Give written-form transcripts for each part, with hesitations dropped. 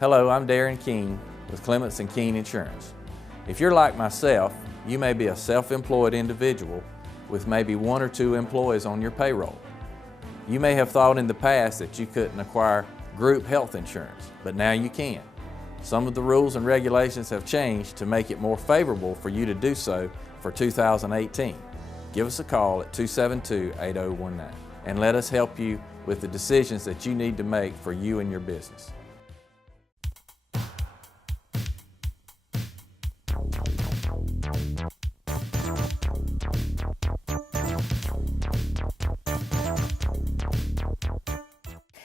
Hello, I'm Darren Keene with Clements & Keene Insurance. If you're like myself, you may be a self-employed individual with maybe 1 or 2 employees on your payroll. You may have thought in the past that you couldn't acquire group health insurance, but now you can. Some of the rules and regulations have changed to make it more favorable for you to do so for 2018. Give us a call at 272-8019 and let us help you with the decisions that you need to make for you and your business.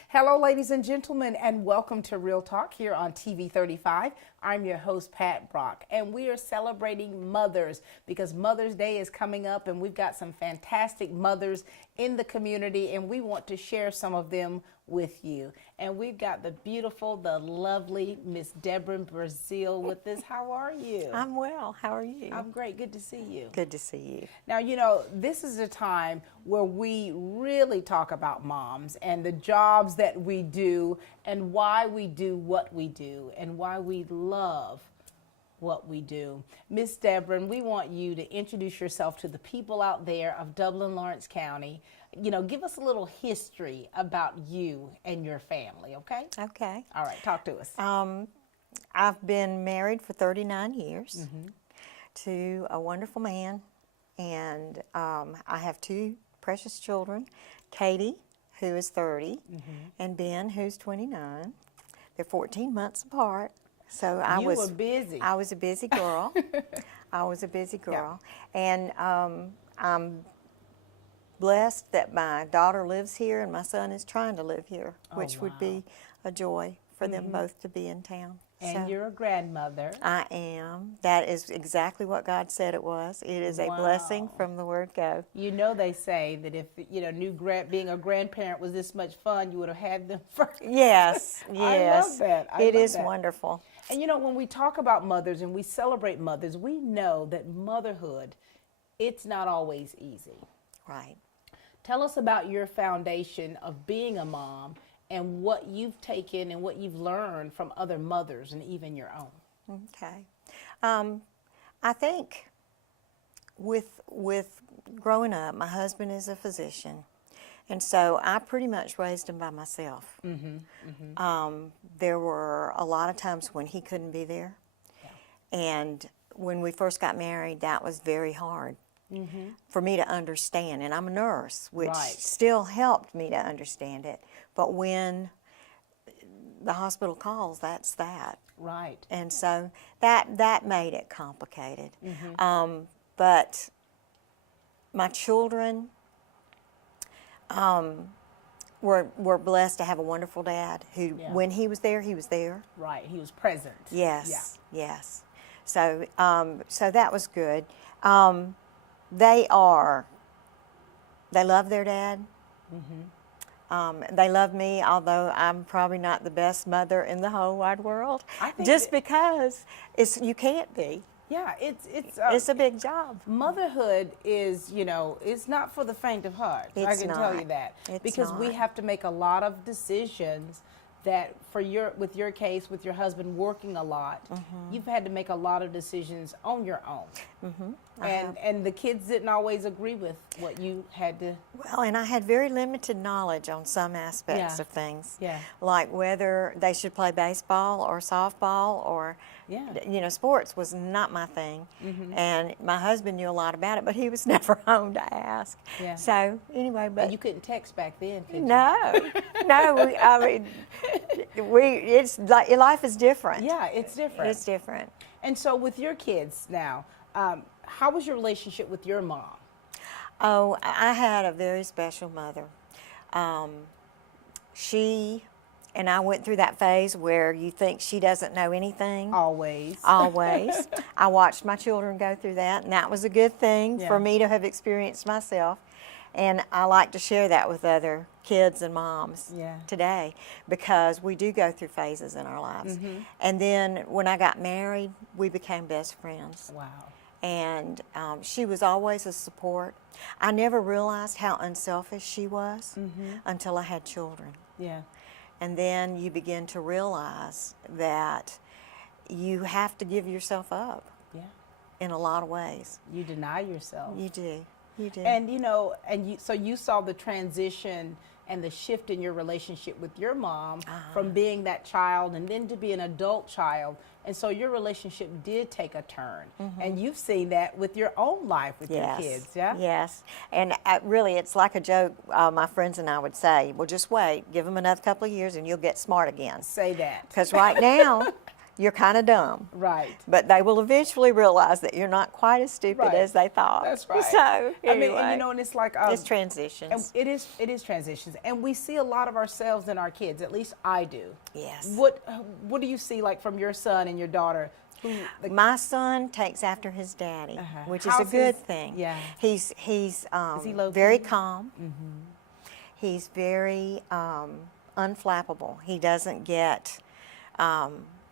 Hello, ladies and gentlemen, and welcome to Real Talk here on TV 35. I'm your host, Pat Brock, and we are celebrating mothers because Mother's Day is coming up, and we've got some fantastic mothers in the community, and we want to share some of them with you. And we've got the beautiful, the lovely Miss Debran Braziel with us. How are you? I'm well. How are you? I'm great. Good to see you. Good to see you. Now, you know, this is a time where we really talk about moms and the jobs that we do and why we do what we do and why we love what we do. Miss Debran, we want you to introduce yourself to the people out there of Dublin, Lawrence County. You know, give us a little history about you and your family, okay? Okay. All right, talk to us. I've been married for 39 years to a wonderful man, and I have 2 precious children, Katie, who is 30, and Ben, who's 29. They're 14 months apart. So You were busy. I was a busy girl. I was a busy girl. Yeah. And I'm blessed that my daughter lives here and my son is trying to live here, which would be a joy for them both to be in town. And so, you're a grandmother. I am. That is exactly what God said it was. It is a blessing from the word go. You know, they say that if, you know, being a grandparent was this much fun, you would have had them first. Yes, yes. I love that. It is wonderful. And you know, when we talk about mothers and we celebrate mothers, we know that motherhood, it's not always easy. Right. Tell us about your foundation of being a mom and what you've taken and what you've learned from other mothers and even your own. Okay. I think with growing up, my husband is a physician, and so I pretty much raised him by myself. There were a lot of times when he couldn't be there, and when we first got married, that was very hard. For me to understand, and I'm a nurse, which still helped me to understand it. But when the hospital calls, that's that. Right. And so that made it complicated. But my children were blessed to have a wonderful dad who, when he was there, he was there. Right. He was present. Yes. Yeah. Yes. So so that was good. They love their dad. They love me, although I'm probably not the best mother in the whole wide world. Just because you can't be. Yeah, it's a big job. Motherhood is, you know, it's not for the faint of heart. I can tell you that. Because we have to make a lot of decisions that with your case, with your husband working a lot, you've had to make a lot of decisions on your own. And the kids didn't always agree with what you had to. Well, and I had very limited knowledge on some aspects of things. Like whether they should play baseball or softball or, you know, sports was not my thing. And my husband knew a lot about it, but he was never home to ask. So anyway, but. And you couldn't text back then, could you? No, no, I mean, it's like life is different. Yeah, it's different. It's different. And so with your kids now, how was your relationship with your mom? Oh, I had a very special mother. She and I went through that phase where you think she doesn't know anything. Always. Always. I watched my children go through that, and that was a good thing for me to have experienced myself. And I like to share that with other kids and moms today, because we do go through phases in our lives. And then when I got married, we became best friends. Wow. And she was always a support. I never realized how unselfish she was until I had children. Yeah. And then you begin to realize that you have to give yourself up in a lot of ways. You deny yourself. You do. You do. And so you saw the transition and the shift in your relationship with your mom from being that child and then to be an adult child. And so your relationship did take a turn. And you've seen that with your own life with your kids, yeah? Yes. And really, it's like a joke my friends and I would say, well, just wait, give them another couple of years and you'll get smart again. Say that. Because right now, you're kind of dumb. Right. But they will eventually realize that you're not quite as stupid as they thought. That's right. So, anyway, I mean, and it's like it's transitions. And it is transitions, and we see a lot of ourselves in our kids. At least I do. Yes. What do you see like from your son and your daughter? My son takes after his daddy, which is a good thing. Yeah. He's is he low-key? very calm. He's very unflappable. He doesn't get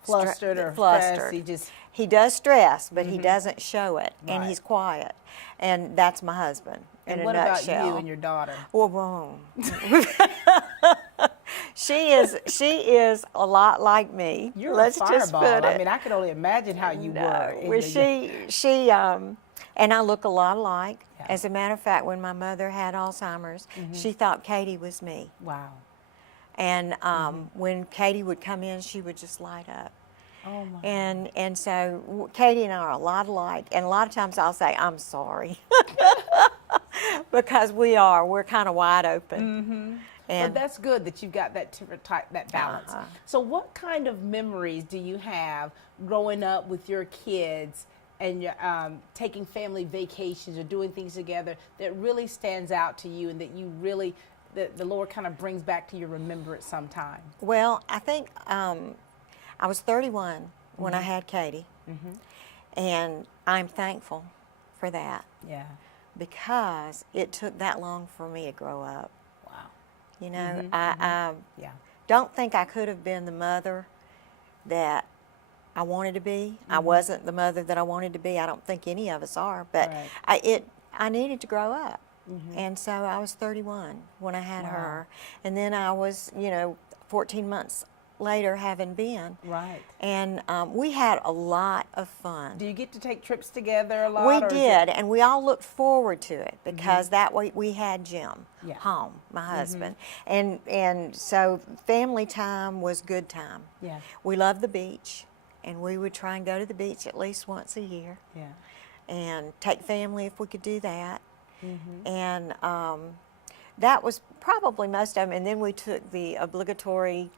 flustered or flustered. stressed. He does stress, but he doesn't show it, and he's quiet. And that's my husband in a nutshell. What about you and your daughter? Well, she is a lot like me. You're Let's a just fireball. put it. I mean, I can only imagine how you were. Well, she and I look a lot alike. Yeah. As a matter of fact, when my mother had Alzheimer's, she thought Katie was me. Wow. And when Katie would come in, she would just light up. Oh my. And so Katie and I are a lot alike. And a lot of times I'll say, I'm sorry. Because we're kind of wide open. But that's good that you've got that balance. So what kind of memories do you have growing up with your kids and taking family vacations or doing things together that really stands out to you and that you really, that the Lord kind of brings back to your remembrance sometime? Well, I think I was 31 when I had Katie, and I'm thankful for that. Yeah. Because it took that long for me to grow up. Wow. You know, I don't think I could have been the mother that I wanted to be. I wasn't the mother that I wanted to be. I don't think any of us are, but I needed to grow up. And so I was 31 when I had her. And then I was, 14 months later having Ben. Right. And we had a lot of fun. Do you get to take trips together a lot? We did, and we all looked forward to it because that way we had Jim home, my husband. And so family time was good time. Yeah. We loved the beach, and we would try and go to the beach at least once a year. Yeah. And take family if we could do that. And that was probably most of them. And then we took the obligatory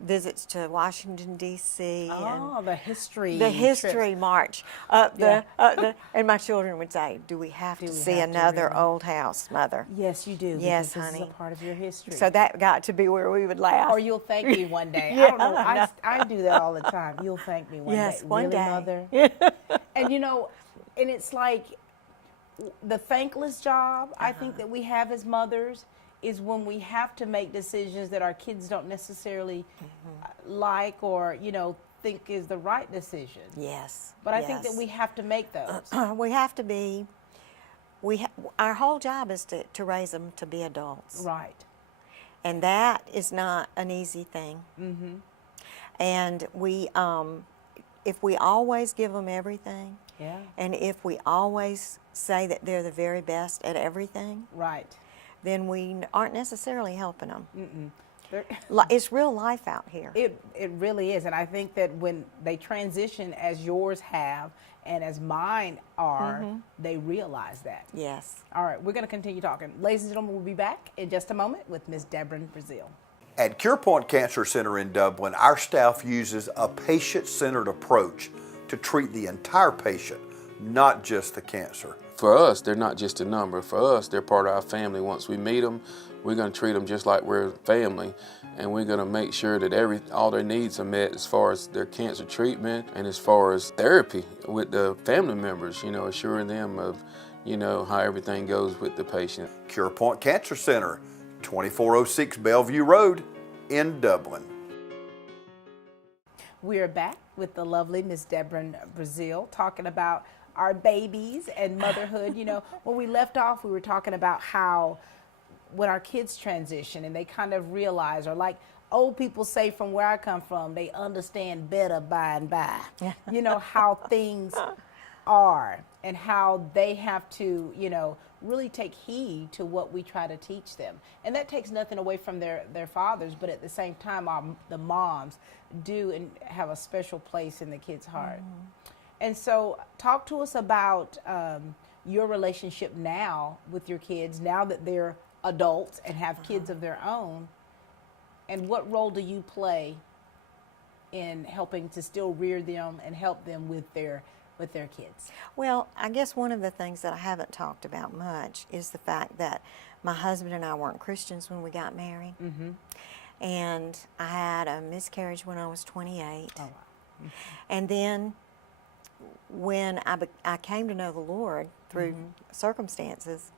visits to Washington, D.C. Oh, the history trips. March up the and my children would say, "Do we have to see another old house, Mother?" Yes, you do. Yes, because honey. This is a part of your history. So that got to be where we would laugh. Or you'll thank me one day. I don't know. I do that all the time. You'll thank me one day. Yes, one really, day. Mother? And and it's like the thankless job I think that we have as mothers is when we have to make decisions that our kids don't necessarily like or, think is the right decision. Yes. But I think that we have to make those. We have to be, our whole job is to raise them to be adults. Right. And that is not an easy thing. And we, if we always give them everything, and if we always say that they're the very best at everything, right, then we aren't necessarily helping them. It's real life out here. It really is. And I think that when they transition as yours have and as mine are, they realize that. Yes. All right, we're going to continue talking. Ladies and gentlemen, we'll be back in just a moment with Ms. Debran Braziel. At CurePoint Cancer Center in Dublin, our staff uses a patient-centered approach to treat the entire patient, not just the cancer. For us, they're not just a number. For us, they're part of our family. Once we meet them, we're going to treat them just like we're family, and we're going to make sure that all their needs are met as far as their cancer treatment and as far as therapy with the family members, assuring them of, how everything goes with the patient. CurePoint Cancer Center, 2406 Bellevue Road in Dublin. We are back with the lovely Ms. Debran Braziel talking about our babies and motherhood. When we left off, we were talking about how when our kids transition and they kind of realize, or like old people say from where I come from, they understand better by and by. You know, how things are and how they have to, you know, really take heed to what we try to teach them. And that takes nothing away from their fathers, but at the same time, the moms do and have a special place in the kids' heart. And so talk to us about your relationship now with your kids, now that they're adults and have kids of their own. And what role do you play in helping to still rear them and help them with their kids? Well, I guess one of the things that I haven't talked about much is the fact that my husband and I weren't Christians when we got married. And I had a miscarriage when I was 28. Oh, wow. And then when I came to know the Lord through circumstances,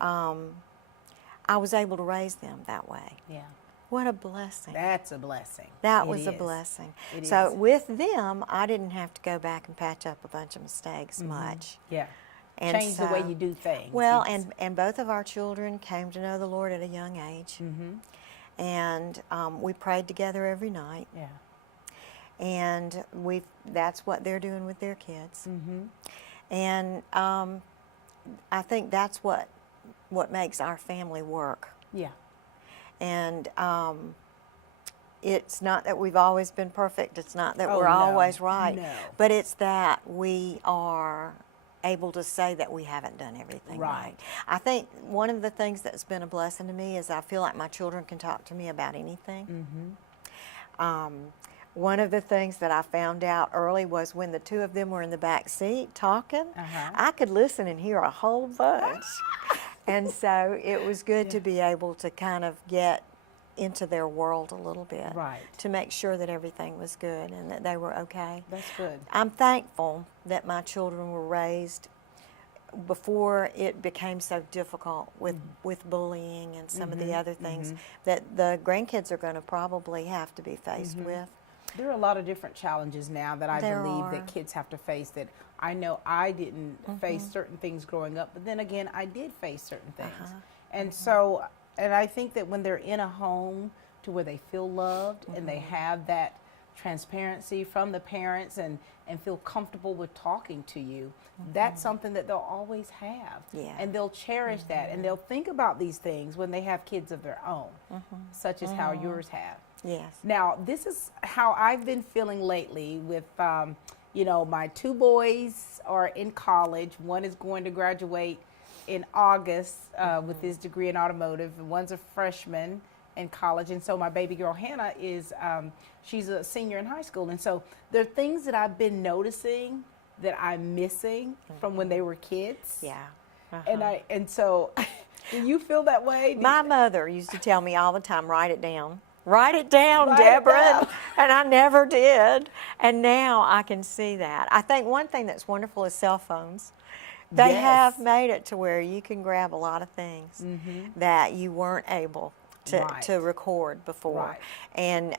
I was able to raise them that way. Yeah. What a blessing. That's a blessing. That It was a is. blessing. It So is. with them, I didn't have to go back and patch up a bunch of mistakes much. Yeah. And Change the way so- you do things. Well, It's- and both of our children came to know the Lord at a young age. And we prayed together every night. yeah. And that's what they're doing with their kids. And I think that's what makes our family work. Yeah. And it's not that we've always been perfect. It's not that Oh, we're no. always right. No. But it's that we are able to say that we haven't done everything Right. right. I think one of the things that's been a blessing to me is I feel like my children can talk to me about anything. One of the things that I found out early was when the two of them were in the back seat talking, I could listen and hear a whole bunch. And so it was good to be able to kind of get into their world a little bit. Right. To make sure that everything was good and that they were okay. That's good. I'm thankful that my children were raised before it became so difficult with bullying and some of the other things that the grandkids are going to probably have to be faced with. There are a lot of different challenges now that I There believe are. that kids have to face that I know I didn't face certain things growing up, but then again, I did face certain things. And so, and I think that when they're in a home to where they feel loved and they have that transparency from the parents and feel comfortable with talking to you, that's something that they'll always have. Yeah. And they'll cherish that and they'll think about these things when they have kids of their own, such as how yours have. Yes. Now, this is how I've been feeling lately with, you know, my two boys are in college. One is going to graduate in August with his degree in automotive, and one's a freshman in college. And so my baby girl, Hannah, is, she's a senior in high school. And so there are things that I've been noticing that I'm missing from when they were kids. Yeah. And so, do you feel that way? My mother used to tell me all the time, write it down. Write it down, Write it Debran. down. And I never did. And now I can see that. I think one thing that's wonderful is cell phones. They Yes. have made it to where you can grab a lot of things that you weren't able Right. to record before. Right. And,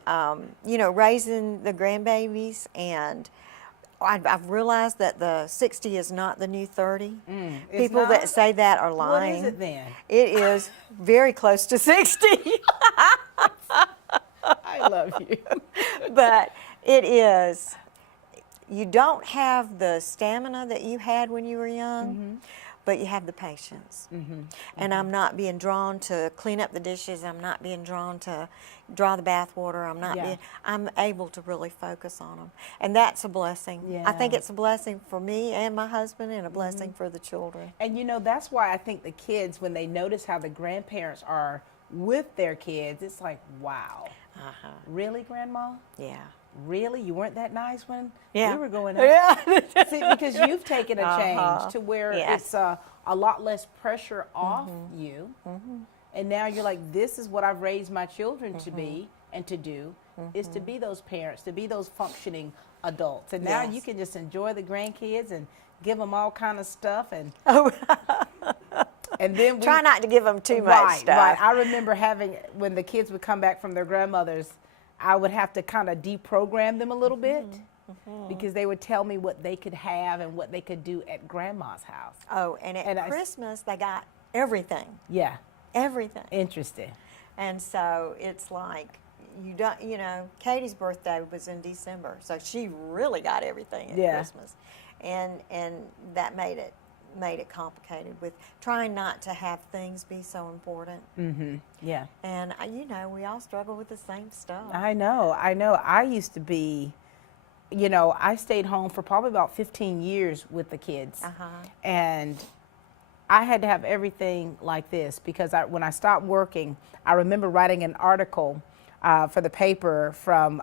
you know, raising the grandbabies, and I've realized that the 60 is not the new 30. It's People not? that say that are What lying. is it then? It is very close to 60. I love you. But it is, you don't have the stamina that you had when you were young, but you have the patience. And I'm not being drawn to clean up the dishes. I'm not being drawn to draw the bath water. I'm able to really focus on them. And that's a blessing. I think Yeah. it's a blessing for me and my husband, and a blessing for the children. And you know, that's why I think the kids, when they notice how the grandparents are with their kids, it's like, wow. Really, Grandma? Yeah. Really? You weren't that nice when Yeah. we were going out? Yeah. See, because you've taken a change to where Yes. it's a lot less pressure off you. And now you're like, this is what I've raised my children to be and to do, is to be those parents, to be those functioning adults. And now Yes. you can just enjoy the grandkids and give them all kind of stuff. And, and then we Try not to give them too much right, stuff. Right. I remember having, when the kids would come back from their grandmothers, I would have to kind of deprogram them a little bit because they would tell me what they could have and what they could do at Grandma's house. Oh, and at And Christmas, they got everything. Yeah, Everything. interesting. And so it's like, you don't, you know, Katie's birthday was in December, so she really got everything at Yeah. Christmas, and that made it complicated with trying not to have things be so important. Yeah. And you know, we all struggle with the same stuff. I know. I used to be, you know, I stayed home for probably about 15 years with the kids. And I had to have everything like this because when I stopped working, I remember writing an article for the paper from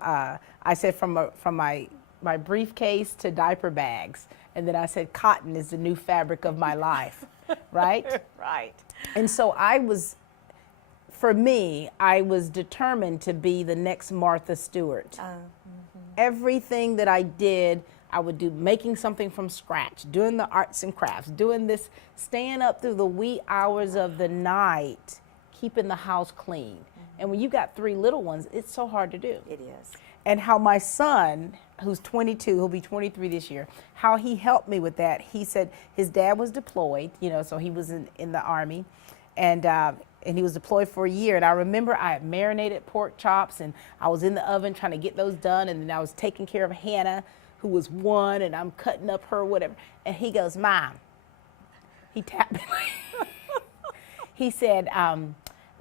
my briefcase to diaper bags. And then I said, cotton is the new fabric of my life, right? Right. And so I was determined to be the next Martha Stewart. Everything that I did, I would do making something from scratch, doing the arts and crafts, doing this, staying up through the wee hours of the night, keeping the house clean. And when you got 3 little ones, it's so hard to do. It is. And how my son, who's 22, he'll be 23 this year, how he helped me with that. He said his dad was deployed, you know, so he was in the Army, and he was deployed for a year. And I remember I had marinated pork chops, and I was in the oven trying to get those done, and then I was taking care of Hannah, who was 1, and I'm cutting up her whatever. And he goes, Mom, he tapped me. He said,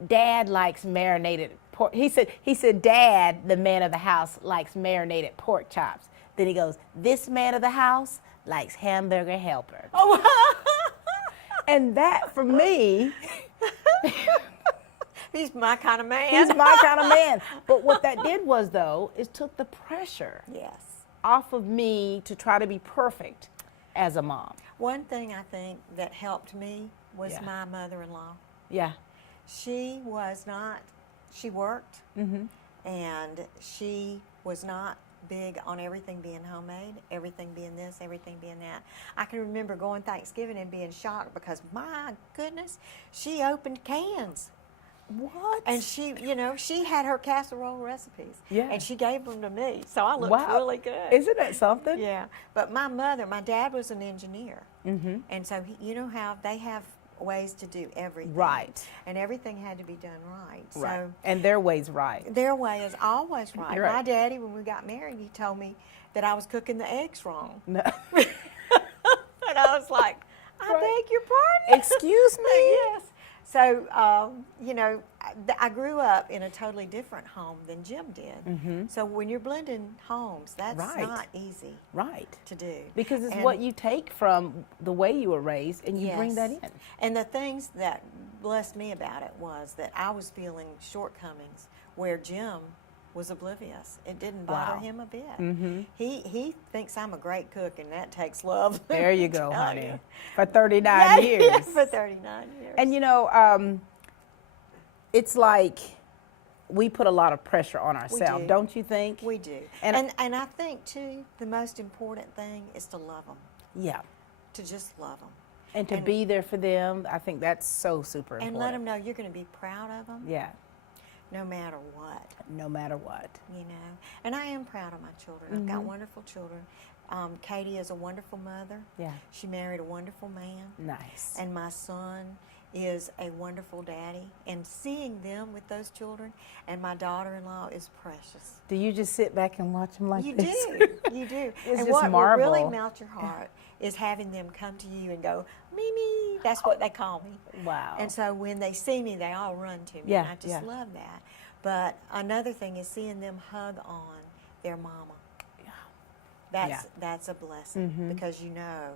Dad likes marinated pork. He said, Dad, the man of the house, likes marinated pork chops. Then he goes, this man of the house likes hamburger helper. Oh. And that, for me, he's my kind of man. He's my kind of man. But what that did was, though, is took the pressure off of me to try to be perfect as a mom. One thing I think that helped me was my mother-in-law. Yeah. She worked, and she was not big on everything being homemade, everything being this, everything being that. I can remember going Thanksgiving and being shocked because, my goodness, she opened cans. What? And she, you know, she had her casserole recipes. Yeah. And she gave them to me, so I looked really good. Isn't that something? Yeah. But my dad was an engineer. And so, you know how they have ways to do everything. Right. And everything had to be done right. Right. So And their way's right. their way is always right. You're right. My daddy, when we got married, he told me that I was cooking the eggs wrong. No. And I was like, I beg your pardon? Excuse me? Yes. So, you know, I grew up in a totally different home than Jim did. So when you're blending homes, that's not easy to do. Because it's what you take from the way you were raised and you bring that in. And the things that blessed me about it was that I was feeling shortcomings where Jim was oblivious. It didn't bother him a bit. He thinks I'm a great cook, and that takes love. There you go, honey. For 39 years. Yeah, for 39 years. And you know, it's like we put a lot of pressure on ourselves, don't you think? We do. And I think, too, the most important thing is to love them. Yeah. To just love them. And to be there for them, I think that's so super important. And let them know you're going to be proud of them. Yeah. No matter what. No matter what. You know. And I am proud of my children. I've got wonderful children. Katie is a wonderful mother. Yeah. She married a wonderful man. Nice. And my son is a wonderful daddy. And seeing them with those children, and my daughter-in-law is precious. Do you just sit back and watch them like You this? do. You do. It's and just what marvel. will really melt your heart is having them come to you and go, Mimi. That's what they call me. Wow. And so when they see me, they all run to me. Yeah, And I just love that. But another thing is seeing them hug on their mama. That's a blessing because you know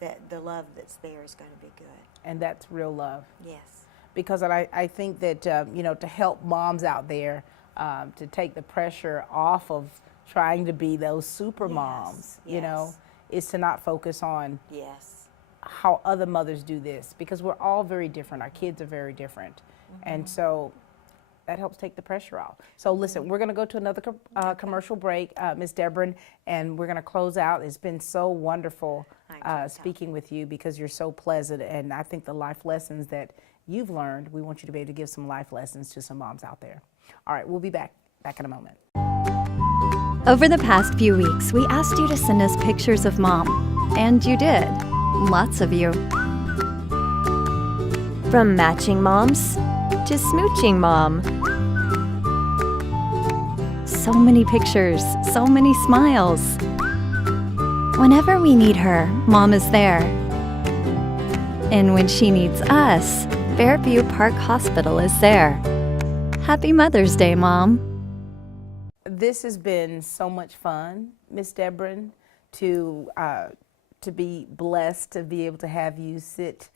that the love that's there is going to be good. And that's real love. Yes. Because I think that, you know, to help moms out there, to take the pressure off of trying to be those super moms, you know, is to not focus on how other mothers do this, because we're all very different. Our kids are very different. And so that helps take the pressure off. So listen, we're going to go to another commercial break, Ms. Debran, and we're going to close out. It's been so wonderful speaking with you because you're so pleasant, and I think the life lessons that you've learned, we want you to be able to give some life lessons to some moms out there. All right, we'll be back in a moment. Over the past few weeks, we asked you to send us pictures of Mom, and you did. Lots of you. From matching moms to smooching mom. So many pictures, so many smiles. Whenever we need her, Mom is there. And when she needs us, Fairview Park Hospital is there. Happy Mother's Day, Mom. This has been so much fun, Miss Debran, to be blessed to be able to have you sit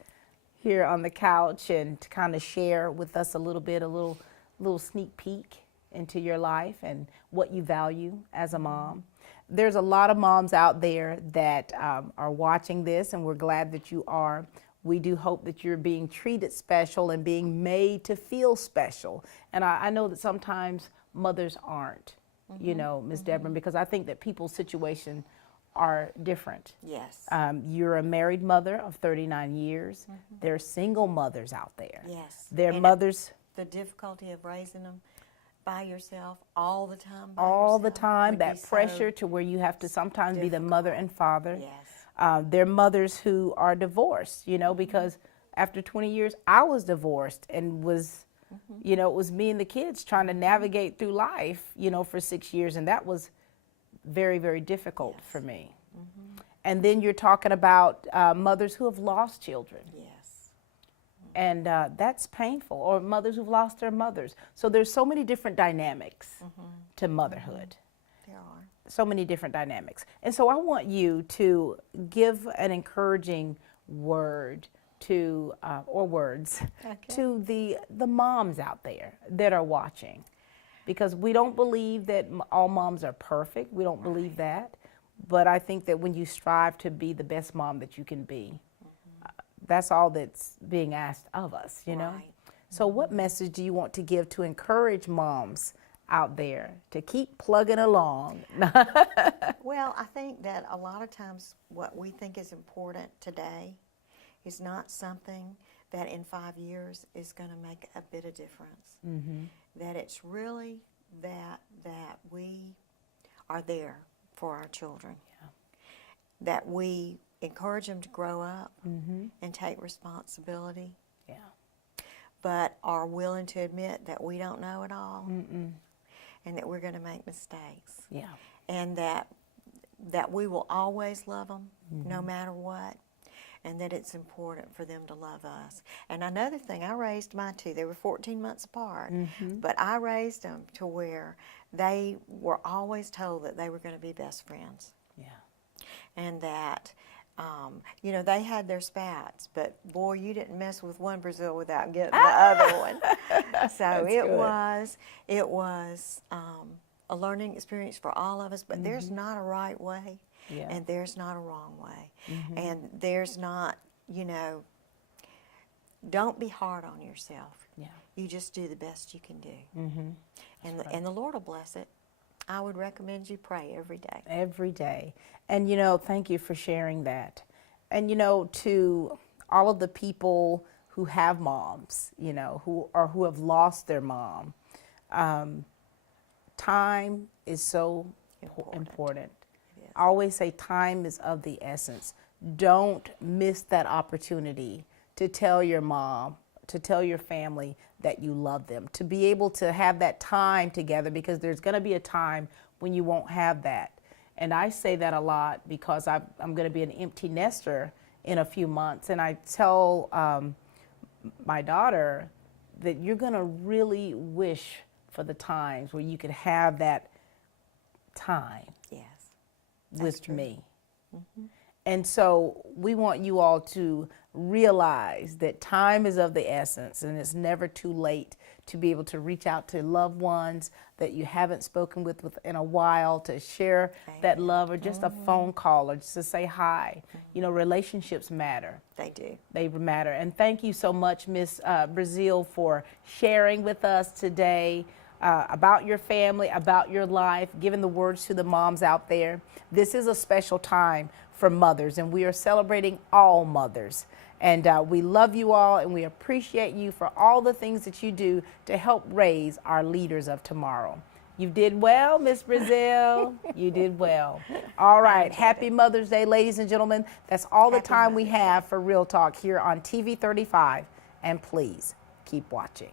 here on the couch and to kind of share with us a little sneak peek into your life and what you value as a mom. There's a lot of moms out there that are watching this, and we're glad that you are. We do hope that you're being treated special and being made to feel special. And I know that sometimes mothers aren't, you know, Ms. Debran, because I think that people's situation are different. Yes. You're a married mother of 39 years. There are single mothers out there. Yes. They're And mothers. The difficulty of raising them by yourself all the time. All the time, would that be so pressure to where you have to sometimes be the mother and father. Yes. They're mothers who are divorced, you know, because after 20 years, I was divorced and was, you know, it was me and the kids trying to navigate through life, you know, for 6 years. And that was very, very difficult for me. And then you're talking about mothers who have lost children. Yes. And that's painful, or mothers who've lost their mothers. So there's so many different dynamics to motherhood. There are. So many different dynamics. And so I want you to give an encouraging word to, or words, to the moms out there that are watching. Because we don't believe that all moms are perfect. We don't believe that. But I think that when you strive to be the best mom that you can be, that's all that's being asked of us, you know? Right. So what message do you want to give to encourage moms out there to keep plugging along? Well, I think that a lot of times what we think is important today is not something that in 5 years is going to make a bit of difference. That it's really that we are there for our children. That we encourage them to grow up and take responsibility, but are willing to admit that we don't know it all and that we're going to make mistakes. And that we will always love them no matter what, and that it's important for them to love us. And another thing, I raised my two. They were 14 months apart, but I raised them to where they were always told that they were going to be best friends. And that, you know, they had their spats, but boy, you didn't mess with one Braziel without getting the other one. So it was a learning experience for all of us, but there's not a right way. And there's not a wrong way. And there's not, you know, don't be hard on yourself. You just do the best you can do. And the Lord will bless it. I would recommend you pray every day. Every day. And, you know, thank you for sharing that. And, you know, to all of the people who have moms, you know, who have lost their mom, time is so important. I always say time is of the essence. Don't miss that opportunity to tell your mom, to tell your family that you love them, to be able to have that time together, because there's going to be a time when you won't have that. And I say that a lot because I'm going to be an empty nester in a few months. And I tell my daughter that you're going to really wish for the times where you could have that time with me. And so we want you all to realize that time is of the essence, and it's never too late to be able to reach out to loved ones that you haven't spoken with in a while, to share that love, or just a phone call, or just to say hi. You know, relationships matter. They do. They matter. And thank you so much, Miss Braziel, for sharing with us today about your family, about your life, giving the words to the moms out there. This is a special time for mothers, and we are celebrating all mothers. And we love you all, and we appreciate you for all the things that you do to help raise our leaders of tomorrow. You did well, Miss Braziel. You did well. All right. Happy Mother's Day, ladies and gentlemen. That's all the time we have for Real Talk here on TV 35. And please keep watching.